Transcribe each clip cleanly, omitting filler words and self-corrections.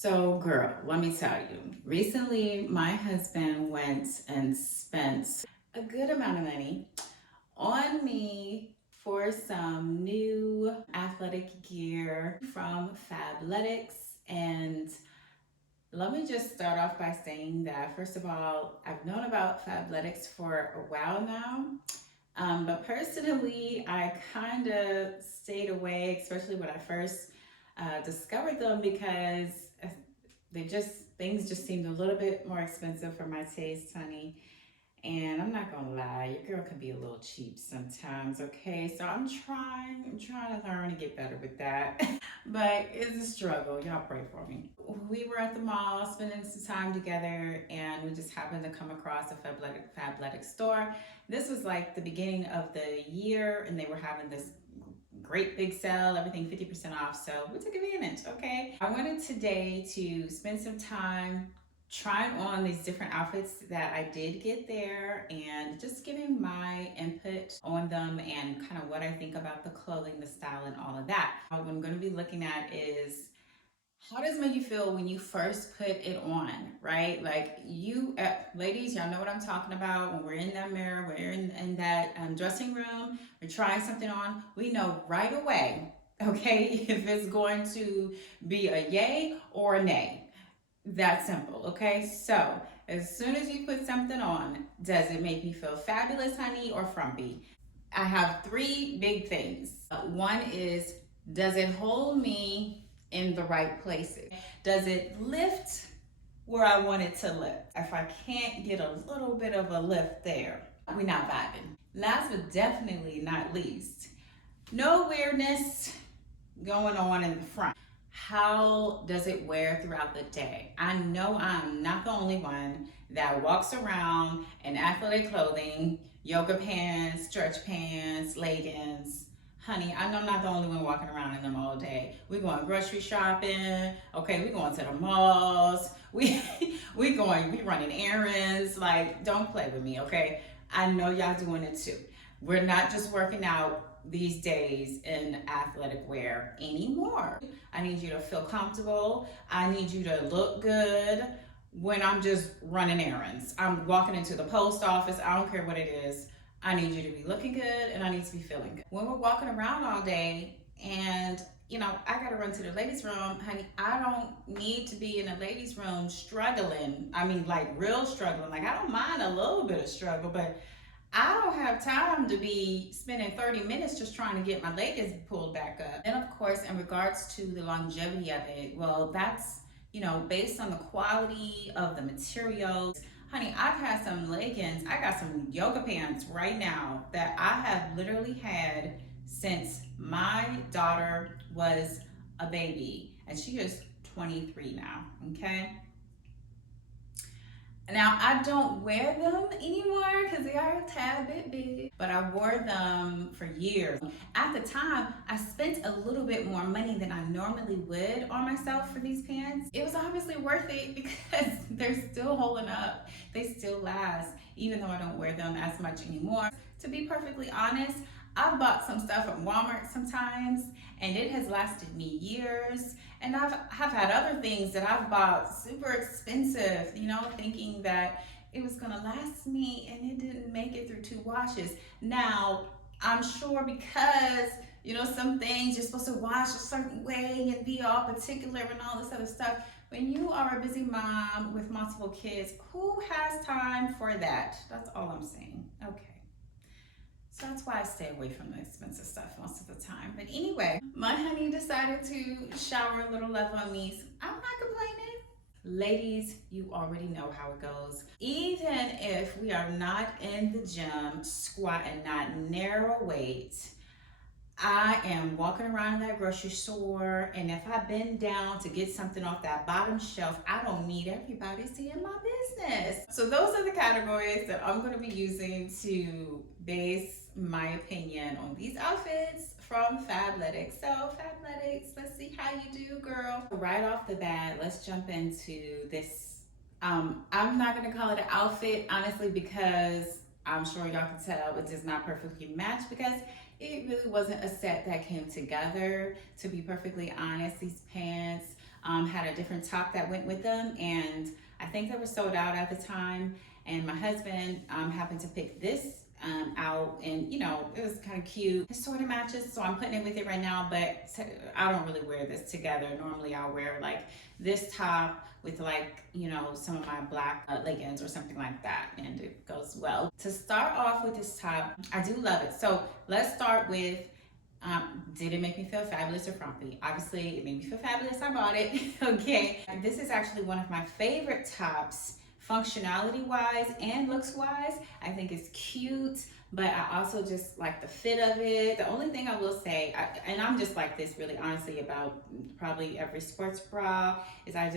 So, girl, let me tell you. Recently, my husband went and spent a good amount of money on me for some new athletic gear from Fabletics. And let me just start off by saying that, first of all, I've known about Fabletics for a while now. But personally, I kind of stayed away, especially when I first discovered them, because they just things just seemed a little bit more expensive for my taste, honey. And I'm not gonna lie, your girl can be a little cheap sometimes, okay? So I'm trying to learn to get better with that. But it's a struggle. Y'all pray for me. We were at the mall spending some time together, and we just happened to come across a Fabletic store. This was like the beginning of the year, and they were having this great big sale, everything 50% off. So we took advantage, okay? I wanted today to spend some time trying on these different outfits that I did get there and just giving my input on them and kind of what I think about the clothing, the style, and all of that. What I'm going to be looking at is how does it make you feel when you first put it on, right? Like you, ladies, y'all know what I'm talking about. When we're in that mirror, we're in that dressing room, we're trying something on, we know right away, okay, if it's going to be a yay or a nay. That simple, okay? So as soon as you put something on, does it make me feel fabulous, honey, or frumpy? I have three big things. One is, does it hold me in the right places? Does it lift where I want it to lift? If I can't get a little bit of a lift there, we're not vibing. Last but definitely not least, no weirdness going on in the front. How does it wear throughout the day? I know I'm not the only one that walks around in athletic clothing, yoga pants, stretch pants, leggings. Honey, I know I'm not the only one walking around in them all day. We going grocery shopping. Okay, we going to the malls. We running errands. Like, don't play with me, okay? I know y'all doing it too. We're not just working out these days in athletic wear anymore. I need you to feel comfortable. I need you to look good when I'm just running errands. I'm walking into the post office. I don't care what it is. I need you to be looking good and I need to be feeling good. When we're walking around all day and I gotta run to the ladies' room, honey. I don't need to be in the ladies' room struggling. I mean, like real struggling. Like I don't mind a little bit of struggle, but I don't have time to be spending 30 minutes just trying to get my leggings pulled back up. And of course, in regards to the longevity of it, well, that's, based on the quality of the materials. Honey, I've had some leggings, I got some yoga pants right now that I have literally had since my daughter was a baby, and she is 23 now, okay? Now, I don't wear them anymore because they are a tad bit big, but I wore them for years. At the time, I spent a little bit more money than I normally would on myself for these pants. It was obviously worth it because they're still holding up. They still last, even though I don't wear them as much anymore. To be perfectly honest, I've bought some stuff at Walmart sometimes and it has lasted me years. And have had other things that I've bought super expensive, thinking that it was gonna last me and it didn't make it through 2 washes. Now, I'm sure because, some things you're supposed to wash a certain way and be all particular and all this other stuff. When you are a busy mom with multiple kids, who has time for that? That's all I'm saying. Okay. So that's why I stay away from the expensive stuff most of the time. But anyway, my honey decided to shower a little love on me. So I'm not complaining. Ladies, you already know how it goes. Even if we are not in the gym, squatting, not narrow weight, I am walking around in that grocery store, and if I bend down to get something off that bottom shelf, I don't need everybody seeing my business. So those are the categories that I'm going to be using to base my opinion on these outfits from Fabletics. So Fabletics, let's see how you do, girl. Right off the bat, let's jump into this. I'm not going to call it an outfit, honestly, because I'm sure y'all can tell it does not perfectly match because it really wasn't a set that came together. To be perfectly honest, these pants, had a different top that went with them, and I think they were sold out at the time. And my husband happened to pick this out, and you know, it was kind of cute. It sort of matches, so I'm putting it with it right now. But I don't really wear this together. Normally, I'll wear like this top with like, you know, some of my black leggings or something like that, and it goes well. To start off with this top, I do love it. So let's start with did it make me feel fabulous or frumpy? Obviously, it made me feel fabulous. I bought it. Okay. This is actually one of my favorite tops, functionality wise and looks wise. I think it's cute, but I also just like the fit of it. The only thing I will say, and I'm just like this really honestly about probably every sports bra, is I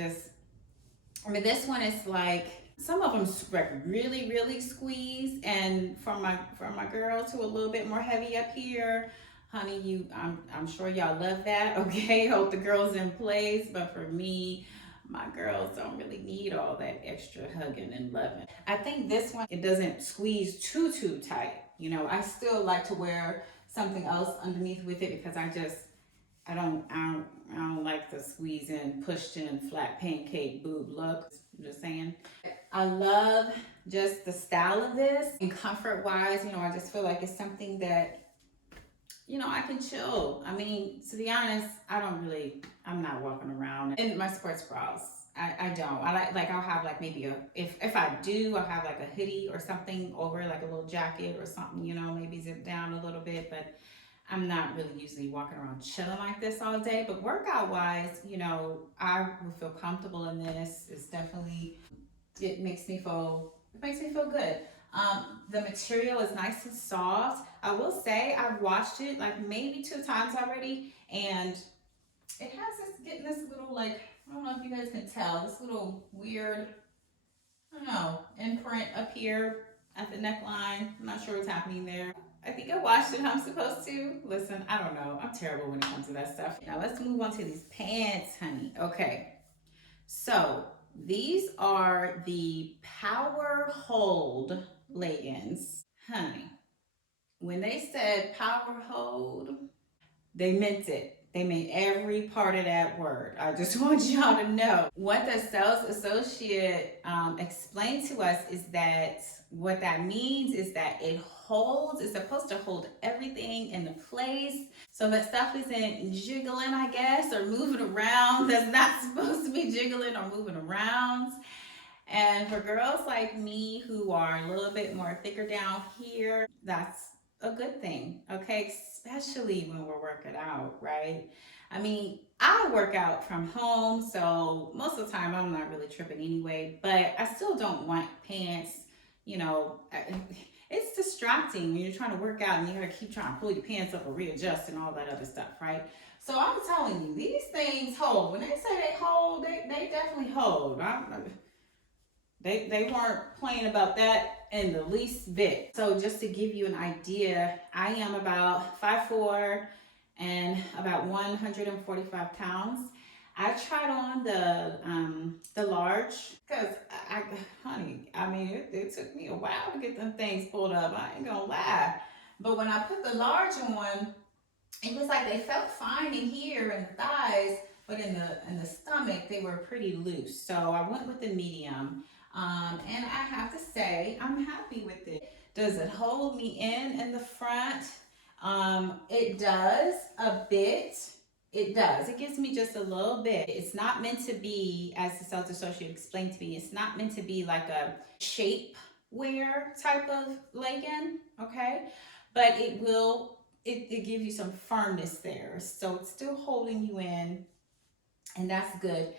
mean, this one is like some of them like really, really squeeze, and from my girls who are a little bit more heavy up here, honey, I'm sure y'all love that. Okay, hope the girls in place, but for me, my girls don't really need all that extra hugging and loving. I think this one it doesn't squeeze too tight. You know, I still like to wear something else underneath with it because I don't like the squeeze in, pushed in, flat pancake boob look. I'm just saying. I love just the style of this and comfort wise. You know, I just feel like it's something that, you know, I can chill. I mean, to be honest, I'm not walking around in my sports bras. I don't. I like I'll have like maybe if I do, I'll have like a hoodie or something over like a little jacket or something, you know, maybe zip down a little bit, but I'm not really usually walking around chilling like this all day. But workout wise, you know, I would feel comfortable in this. It's definitely it makes me feel good. The material is nice and soft. I will say I've washed it like maybe 2 times already, and it has this getting this little like I don't know if you guys can tell this little weird I don't know imprint up here at the neckline. I'm not sure what's happening there. I think I watched it how I'm supposed to. Listen, I don't know. I'm terrible when it comes to that stuff. Now let's move on to these pants, honey. Okay. So these are the PowerHold leggings. Honey, when they said PowerHold, they meant it. They meant every part of that word. I just want y'all to know. What the sales associate explained to us is that what that means is that it's supposed to hold everything into place so that stuff isn't jiggling, I guess, or moving around. That's not supposed to be jiggling or moving around. And for girls like me who are a little bit more thicker down here, that's a good thing, okay? Especially when we're working out, right? I mean, I work out from home, so most of the time I'm not really tripping anyway, but I still don't want pants, you know. It's distracting when you're trying to work out and you gotta keep trying to pull your pants up or readjust and all that other stuff, right? So I'm telling you, these things hold. When they say they hold, they definitely hold. They weren't playing about that in the least bit. So just to give you an idea, I am about 5'4" and about 145 pounds. I tried on the large because honey, I mean it took me a while to get them things pulled up. I ain't gonna lie, but when I put the large on, it was like they felt fine in here in the thighs, but in the stomach they were pretty loose. So I went with the medium, and I have to say I'm happy with it. Does it hold me in the front? It does a bit. It does. It gives me just a little bit. It's not meant to be, as the sales associate explained to me, it's not meant to be like a shape wear type of legging, okay? But it gives you some firmness there. So it's still holding you in, and that's good.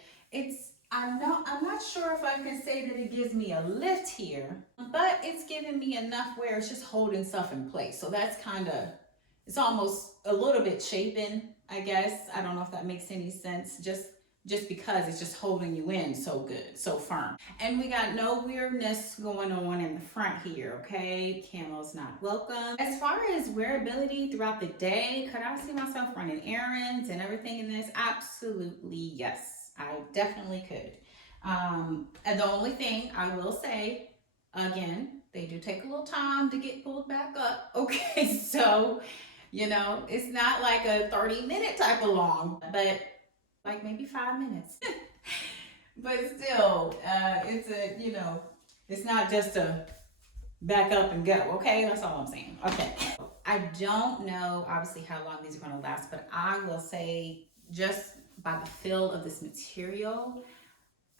I'm not sure if I can say that it gives me a lift here, but it's giving me enough where it's just holding stuff in place. So that's kind of, it's almost a little bit shaping, I guess. I don't know if that makes any sense. Just because it's just holding you in so good, so firm. And we got no weirdness going on in the front here, okay? Camel's not welcome. As far as wearability throughout the day, could I see myself running errands and everything in this? Absolutely yes, I definitely could. And the only thing I will say, again, they do take a little time to get pulled back up, okay? So, you know, it's not like a 30-minute type of long, but like maybe 5 minutes. But still, it's a, it's not just a back up and go. Okay, that's all I'm saying. Okay. I don't know obviously how long these are going to last, but I will say just by the feel of this material,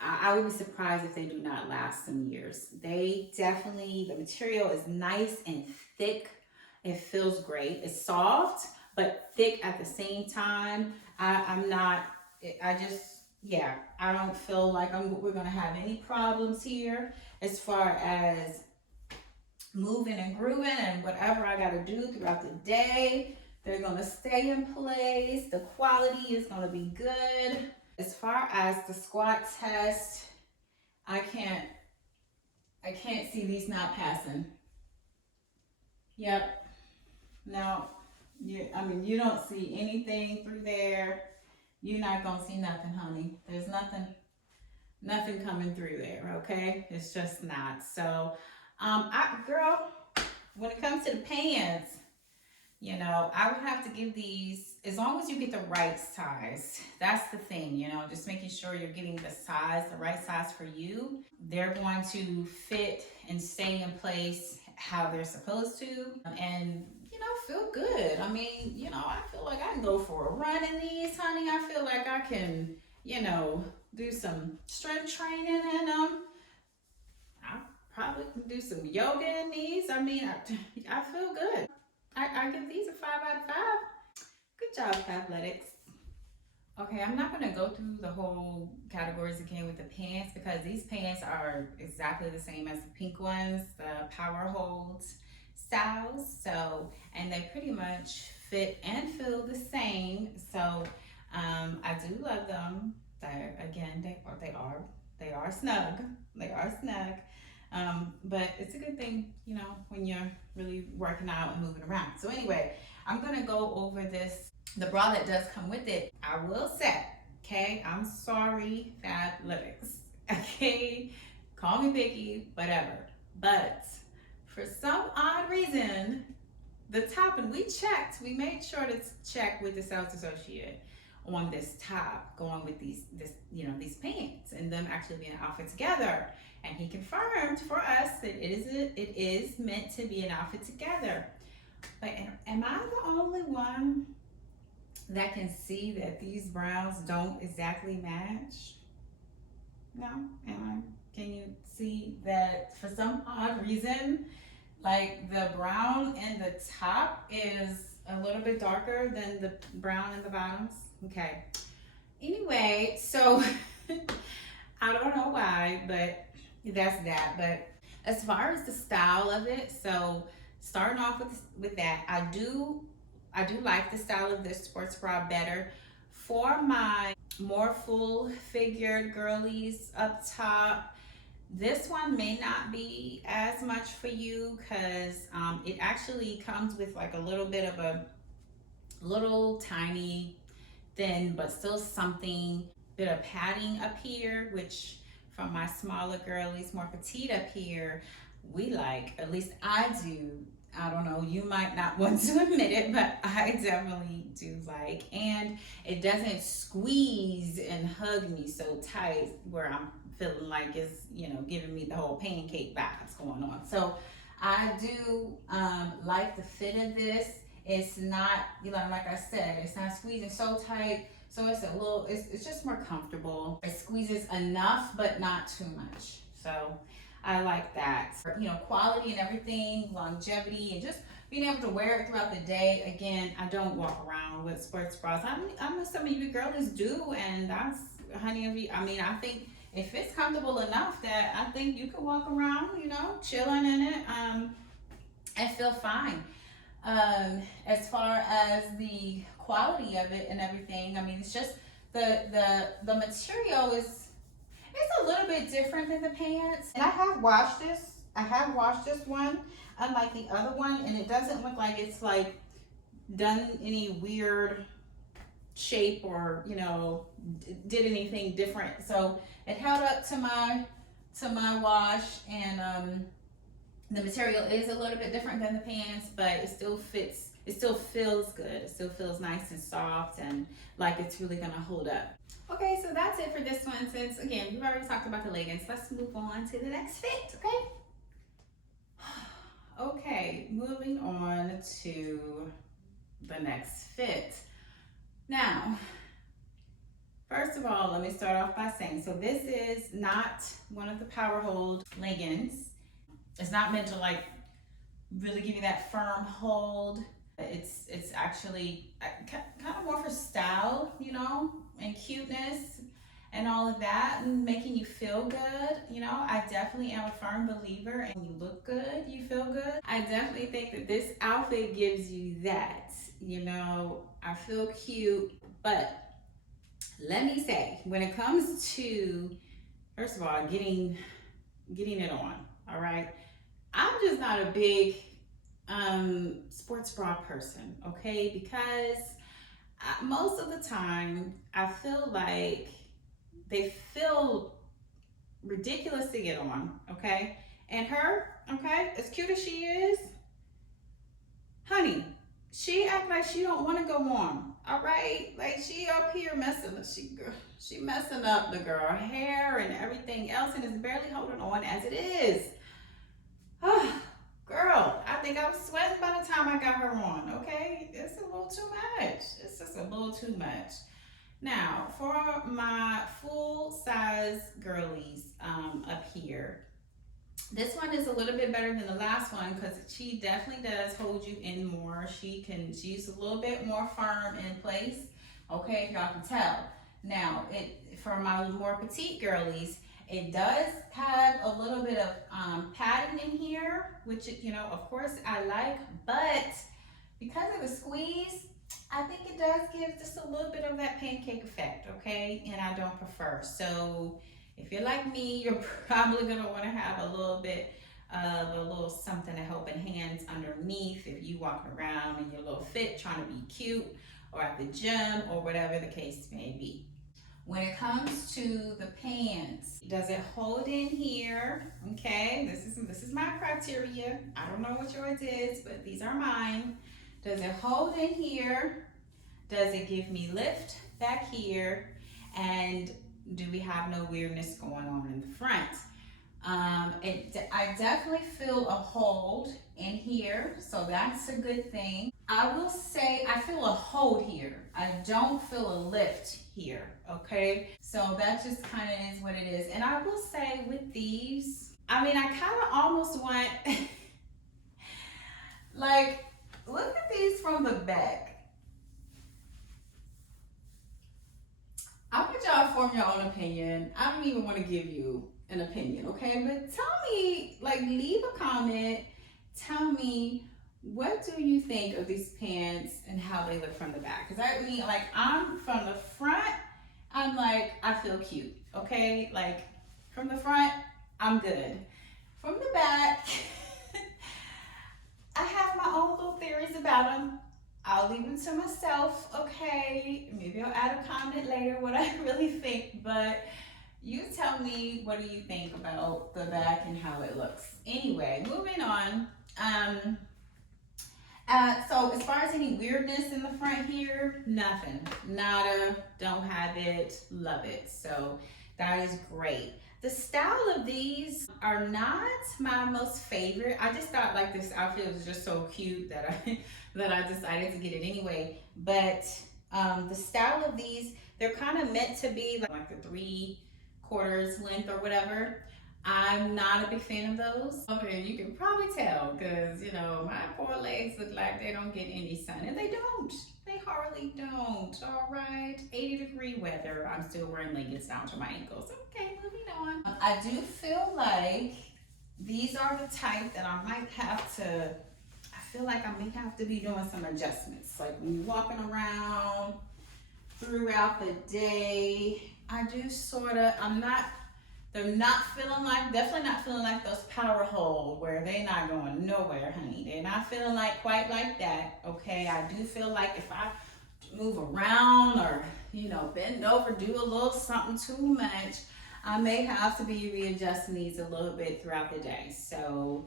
I would be surprised if they do not last some years. They definitely, the material is nice and thick. It feels great. It's soft, but thick at the same time. I'm not, I just, yeah, I don't feel like we're going to have any problems here as far as moving and grooving and whatever I gotta do throughout the day. They're gonna stay in place. The quality is gonna be good. As far as the squat test, I can't see these not passing. Yep. No. You don't see anything through there. You're not gonna see nothing, honey. There's nothing coming through there, okay? It's just not. So, girl, when it comes to the pants, I would have to give these, as long as you get the right size. That's the thing, just making sure you're getting the right size for you. They're going to fit and stay in place how they're supposed to, and, feel good. I feel like I can go for a run in these, honey. I feel like I can, do some strength training in them. I probably can do some yoga in these. I feel good. I give these a 5 out of 5. Good job, Fabletics. Okay, I'm not going to go through the whole categories again with the pants because these pants are exactly the same as the pink ones, the PowerHold styles. So, and they pretty much fit and feel the same. So, I do love them. They are snug. They are snug. But it's a good thing, when you're really working out and moving around. So anyway, I'm gonna go over the bra that does come with it. I will say, okay, I'm sorry, Fabletics. Okay, call me picky, whatever. But for some odd reason, the top, and we made sure to check with the sales associate on this top going with these pants and them actually being an outfit together. And he confirmed for us that it is meant to be an outfit together. But am I the only one that can see that these browns don't exactly match? No? Can you see that for some odd reason, like the brown in the top is a little bit darker than the brown in the bottoms? Okay. Anyway, so I don't know why, but that's that. But as far as the style of it, so starting off with that, I do like the style of this sports bra better. For my more full figured girlies up top, this one may not be as much for you because it actually comes with like a little bit of a little tiny thin but still something bit of padding up here, which from my smaller girlies, more petite up here, we like, at least I do. I don't know, you might not want to admit it, but I definitely do like. And it doesn't squeeze and hug me so tight where I'm feeling like it's, giving me the whole pancake vibes going on. So I do like the fit of this. It's not, like I said, it's not squeezing so tight. So it's just more comfortable. It squeezes enough, but not too much. So I like that. Quality and everything, longevity, and just being able to wear it throughout the day. Again, I don't walk around with sports bras. I know some of you girlies do, and that's, honey, I think if it's comfortable enough that I think you can walk around, chilling in it, and feel fine. As far as the quality of it and everything, it's just the material it's a little bit different than the pants. And I have washed this one, unlike the other one, and it doesn't look like it's like done any weird shape or did anything different. So it held up to my wash, and the material is a little bit different than the pants, but it still fits it still feels good. It still feels nice and soft and like it's really gonna hold up. Okay, so that's it for this one. Since again, we've already talked about the leggings, let's move on to the next fit, okay? Okay, moving on to the next fit. Now, first of all, let me start off by saying, so this is not one of the PowerHold leggings. It's not meant to like really give you that firm hold. It's actually kind of more for style, you know, and cuteness and all of that, and making you feel good. You know, I definitely am a firm believer, and you look good, you feel good. I definitely think that this outfit gives you that. You know, I feel cute, but let me say, when it comes to, first of all, getting it on, all right, I'm just not a big sports bra person, okay? Because most of the time, I feel like they feel ridiculous to get on, okay? And her, okay, as cute as she is, honey, she act like she don't want to go on, all right? Like she up here messing, she messing up the girl hair and everything else, and is barely holding on as it is. Girl, I think I was sweating by the time I got her on, okay? It's a little too much. It's just a little too much. Now, for my full size girlies up here, this one is a little bit better than the last one because she definitely does hold you in more. She's a little bit more firm in place, okay, if y'all can tell. Now, for my more petite girlies, it does have a little bit of padding in here, which, you know, of course I like, but because of the squeeze, I think it does give just a little bit of that pancake effect, okay? And I don't prefer. So if you're like me, you're probably gonna wanna have a little bit of a little something to help enhance underneath if you walking around in your little fit trying to be cute or at the gym or whatever the case may be. When it comes to the pants, does it hold in here? Okay, this is my criteria. I don't know what yours is, but these are mine. Does it hold in here? Does it give me lift back here? And do we have no weirdness going on in the front? I definitely feel a hold in here, so that's a good thing. I will say I feel a hold here. I don't feel a lift here, okay? So that just kind of is what it is. And I will say with these, I mean, I kind of almost want, like, look at these from the back. I want y'all to form your own opinion. I don't even want to give you an opinion, okay? But tell me, like, leave a comment. Tell me, what do you think of these pants and how they look from the back? Because I mean, like, I'm from the front, I'm like, I feel cute, okay? Like, from the front, I'm good. From the back, I have my own little theories about them. I'll leave them to myself, okay? Maybe I'll add a comment later what I really think, but you tell me, what do you think about the back and how it looks? Anyway, moving on. So as far as any weirdness in the front here, nothing, nada, don't have it, love it. So that is great. The style of these are not my most favorite. I just thought like this outfit was just so cute that I decided to get it anyway. But the style of these, they're kind of meant to be like the 3/4 length or whatever. I'm not a big fan of those. Okay, you can probably tell because, you know, my poor legs look like they don't get any sun, and they don't. They hardly don't, all right? 80-degree weather, I'm still wearing leggings down to my ankles. Okay, moving on. I do feel like these are the type that I might have to, I feel like I may have to be doing some adjustments. Like when you're walking around throughout the day, I do sort of, they're not feeling like, definitely not feeling like those PowerHold where they're not going nowhere, honey. They're not feeling like quite like that, okay? I do feel like if I move around or, you know, bend over, do a little something too much, I may have to be readjusting these a little bit throughout the day. So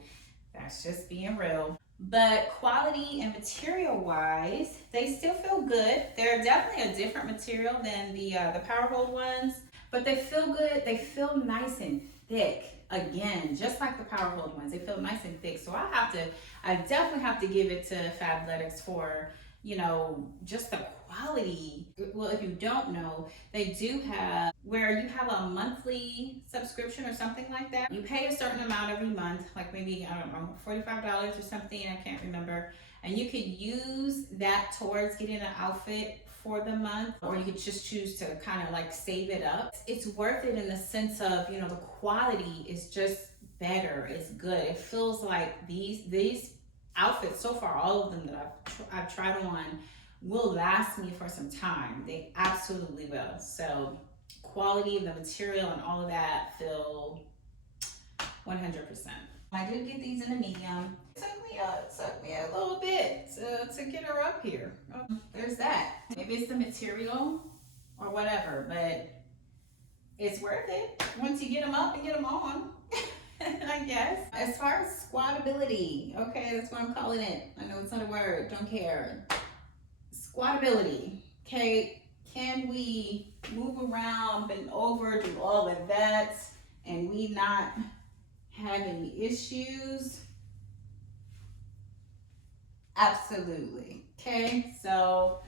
that's just being real. But quality and material wise, they still feel good. They're definitely a different material than the PowerHold ones, but they feel good. They feel nice and thick. Again, just like the PowerHold ones, they feel nice and thick. So I definitely have to give it to Fabletics for, just the quality. Well, if you don't know, they do have where you have a monthly subscription or something like that. You pay a certain amount every month, like maybe, I don't know, $45 or something, I can't remember. And you could use that towards getting an outfit for the month, or you could just choose to kind of like save it up. It's worth it in the sense of, the quality is just better. It's good. It feels like these outfits so far, all of them that I've tried on, will last me for some time. They absolutely will. So quality of the material and all of that feel 100%. I did get these in a medium. It took me a little bit to get her up here. Oh, there's that. Maybe it's the material or whatever, but it's worth it once you get them up and get them on. I guess. As far as squatability, okay, that's what I'm calling it. I know it's not a word, don't care. Squatability, okay, can we move around, bend over, do all of that, and we not have any issues? Absolutely. Okay, so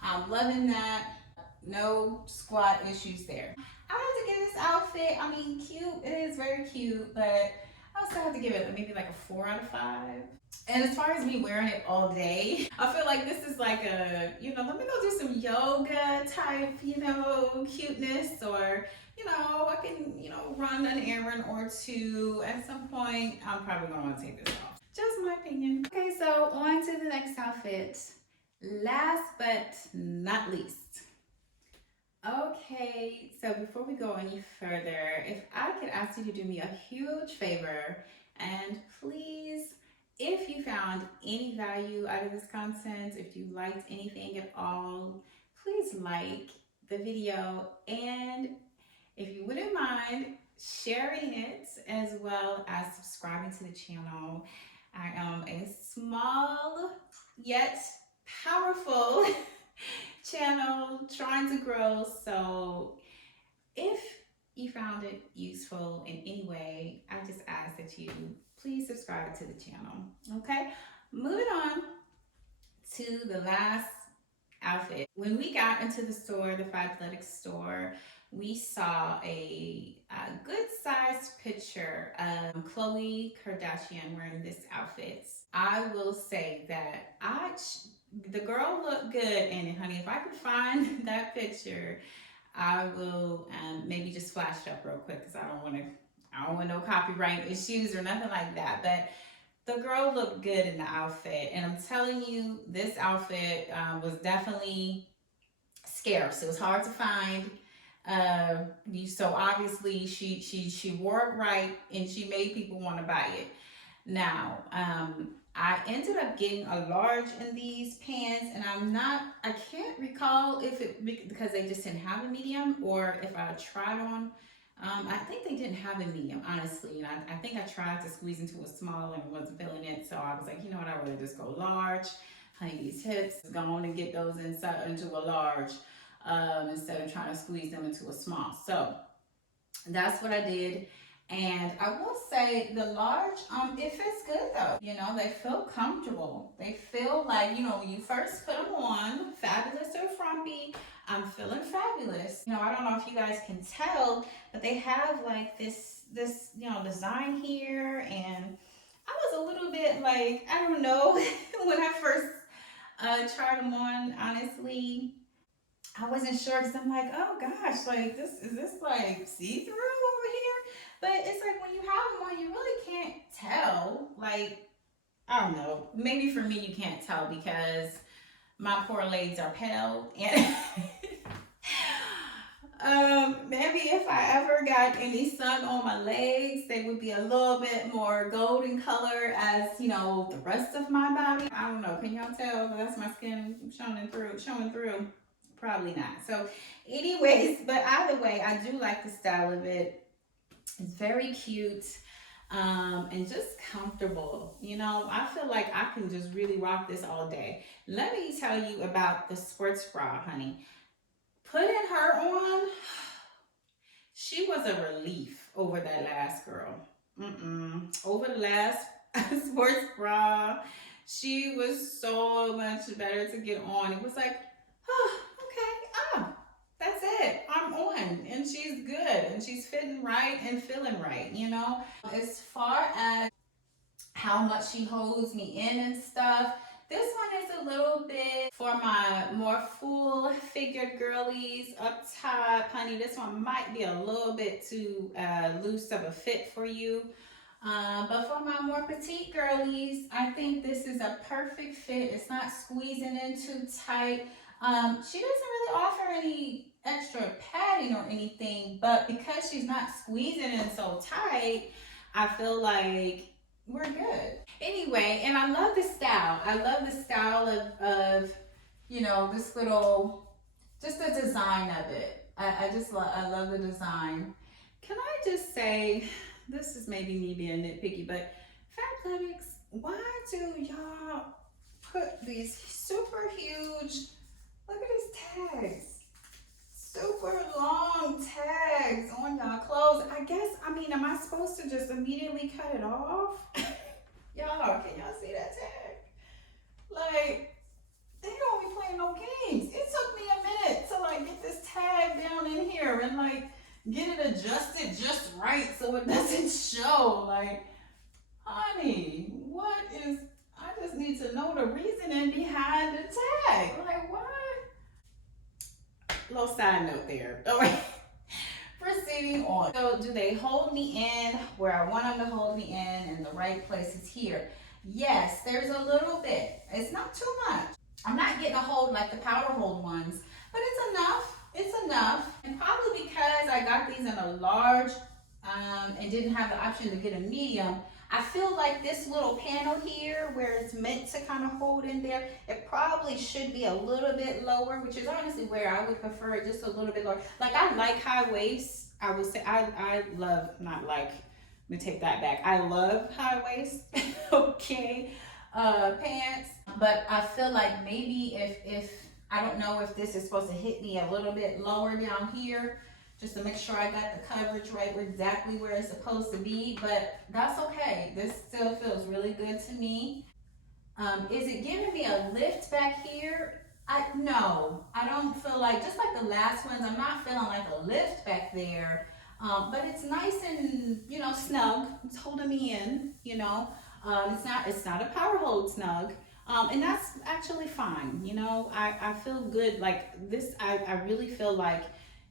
I'm loving that. No squat issues there. I have to give this outfit, I mean, cute. It is very cute, but I also have to give it maybe like a 4 out of 5. And as far as me wearing it all day, I feel like this is like let me go do some yoga type, cuteness, or, I can, run an errand or two. At some point, I'm probably gonna want to take this off. Just my opinion. Okay, so on to the next outfit. Last but not least. Okay, so before we go any further, if I could ask you to do me a huge favor, and please, if you found any value out of this content, if you liked anything at all, please like the video, and if you wouldn't mind sharing it as well as subscribing to the channel. I am a small yet powerful channel trying to grow. So if you found it useful in any way, I just ask that you please subscribe to the channel. Okay, moving on to the last outfit. When we got into the store, the Fabletics store, we saw a good sized picture of Khloe Kardashian wearing this outfit. I will say that the girl looked good in it, honey. If I could find that picture, I will maybe just flash it up real quick because I don't want no copyright issues or nothing like that. But the girl looked good in the outfit, and I'm telling you, this outfit was definitely scarce. It was hard to find. So obviously she wore it right, and she made people want to buy it. Now, I ended up getting a large in these pants, and I can't recall if it, because they just didn't have a medium, or if I tried on. I think they didn't have a medium, honestly. And I think I tried to squeeze into a small and wasn't feeling it. So I was like, you know what, I'd rather just go large. Honey, these hips, go on and get those into a large, instead of trying to squeeze them into a small. So that's what I did. And I will say the large, it fits good though. They feel comfortable. They feel like, when you first put them on, fabulous or frumpy, I'm feeling fabulous. I don't know if you guys can tell, but they have like this design here. And I was a little bit like, I don't know, when I first tried them on, honestly. I wasn't sure because I'm like, oh gosh, like is this like see through over here? But it's like when you have them on, you really can't tell. Like, I don't know. Maybe for me, you can't tell because my poor legs are pale. And maybe if I ever got any sun on my legs, they would be a little bit more golden color as, the rest of my body. I don't know. Can y'all tell? But that's my skin showing through. Probably not. So anyways, but either way, I do like the style of it. It's very cute. and just comfortable. You know, I feel like I can just really rock this all day. Let me tell you about the sports bra, honey. Putting her on, she was a relief over that last girl. Over the last sports bra, she was so much better to get on. It was like, oh, okay, that's it. I'm on, and she's good, and she's fitting right and feeling right. You know, as far as how much she holds me in and stuff. This one is a little bit for my more full figured girlies up top. Honey, this one might be a little bit too loose of a fit for you. But for my more petite girlies, I think this is a perfect fit. It's not squeezing in too tight. She doesn't really offer any extra padding or anything, but because she's not squeezing in so tight, I feel like we're good. Anyway, and I love the style. I love the style of you know, this little, just the design of it. I love the design. Can I just say, this is maybe me being nitpicky, but Fabletics, why do y'all put these super huge, look at these tags, super long tags on y'all clothes? I guess, I mean, am I supposed to just immediately cut it off? Y'all, can y'all see that tag? Like, they don't be playing no games. It took me a minute to like get this tag down in here and like get it adjusted just right so it doesn't show. Like, honey, what is, I just need to know the reasoning behind the tag. Like, what? Little side note there. All right. Proceeding on. So, do they hold me in where I want them to hold me in and the right places here? Yes, there's a little bit. It's not too much. I'm not getting a hold like the PowerHold ones, but it's enough. It's enough. And probably because I got these in a large and didn't have the option to get a medium, I feel like this little panel here where it's meant to kind of hold in there, it probably should be a little bit lower, which is honestly where I would prefer it, just a little bit lower. Like, I like high waist. I would say I love, not like, let me take that back. I love high waist, okay, pants. But I feel like maybe if I don't know if this is supposed to hit me a little bit lower down here, just to make sure I got the coverage right exactly where it's supposed to be, but that's okay. This still feels really good to me. Is it giving me a lift back here? No, I don't feel like, just like the last ones, I'm not feeling like a lift back there. But it's nice and, you know, snug. It's holding me in, you know. It's not a PowerHold snug. And that's actually fine. You know, I feel good. Like this, I really feel like,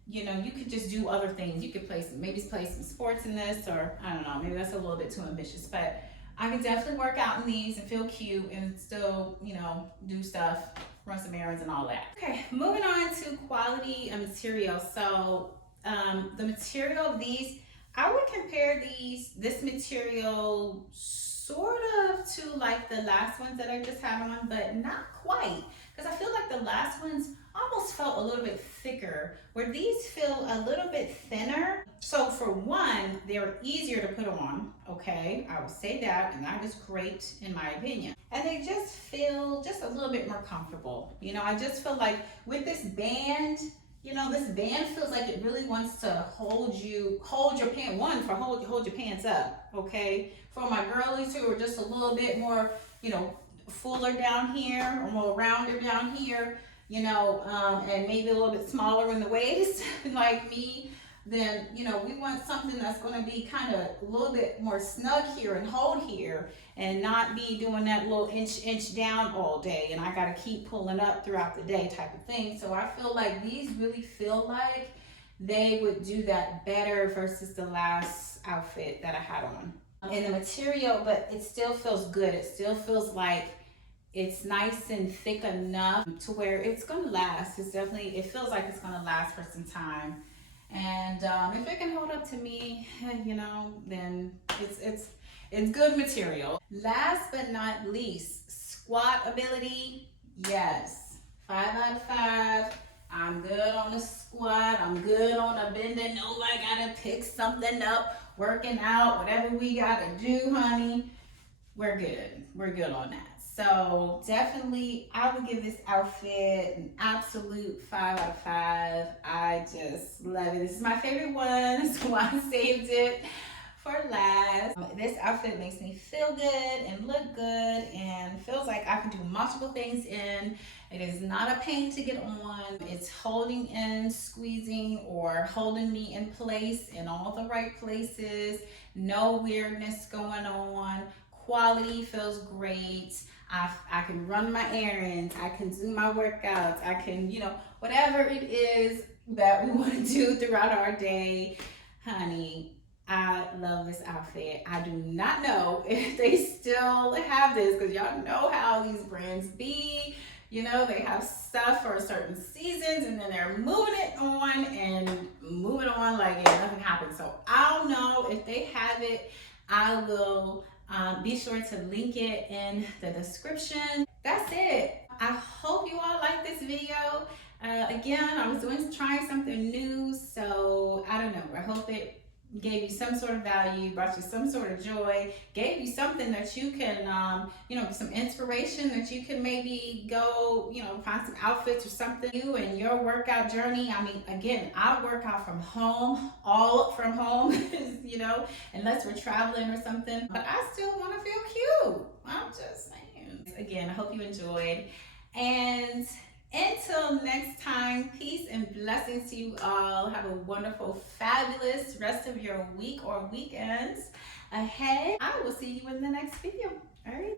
you know, you could just do other things. You could maybe play some sports in this, or I don't know, maybe that's a little bit too ambitious, but I can definitely work out in these and feel cute and still, you know, do stuff, run some errands and all that. Okay, moving on to quality of material. So the material of these, I would compare this material sort of to like the last ones that I just had on, but not quite, because I feel like the last ones almost felt a little bit thicker, where these feel a little bit thinner. So for one, they're easier to put on, okay, I would say that, and that is great in my opinion. And they just feel just a little bit more comfortable. You know, I just feel like with this band, you know, this band feels like it really wants to hold your pants, hold your pants up, okay? For my girlies who are just a little bit more, you know, fuller down here or more rounder down here, you know, and maybe a little bit smaller in the waist, like me, then, you know, we want something that's going to be kind of a little bit more snug here and hold here and not be doing that little inch down all day. And I got to keep pulling up throughout the day type of thing. So I feel like these really feel like they would do that better versus the last outfit that I had on. And the material, but it still feels good. It still feels like it's nice and thick enough to where it's gonna last. It feels like it's gonna last for some time. And if it can hold up to me, you know, then it's good material. Last but not least, squat ability. Yes, 5 out of 5. I'm good on the squat. I'm good on the bending over. I gotta pick something up, working out, whatever we gotta do, honey. We're good. We're good on that. So definitely, I would give this outfit an absolute 5 out of 5. I just love it. This is my favorite one, so I saved it for last. This outfit makes me feel good and look good and feels like I can do multiple things in. It is not a pain to get on. It's holding in, squeezing, or holding me in place in all the right places. No weirdness going on. Quality feels great. I can run my errands. I can do my workouts. I can, whatever it is that we want to do throughout our day. Honey, I love this outfit. I do not know if they still have this because y'all know how these brands be. They have stuff for certain seasons and then they're moving it on and moving on like nothing happened. So I don't know if they have it. I will be sure to link it in the description. That's it. I hope you all like this video. Again, I was trying something new, so I don't know. I hope it gave you some sort of value, brought you some sort of joy, gave you something that you can, some inspiration that you can maybe go, find some outfits or something new in your workout journey. I mean, again, I work out from home, all from home, unless we're traveling or something, but I still want to feel cute. I'm just saying. Again, I hope you enjoyed. And until next time, peace and blessings to you all. Have a wonderful, fabulous rest of your week or weekends ahead. I will see you in the next video. All right.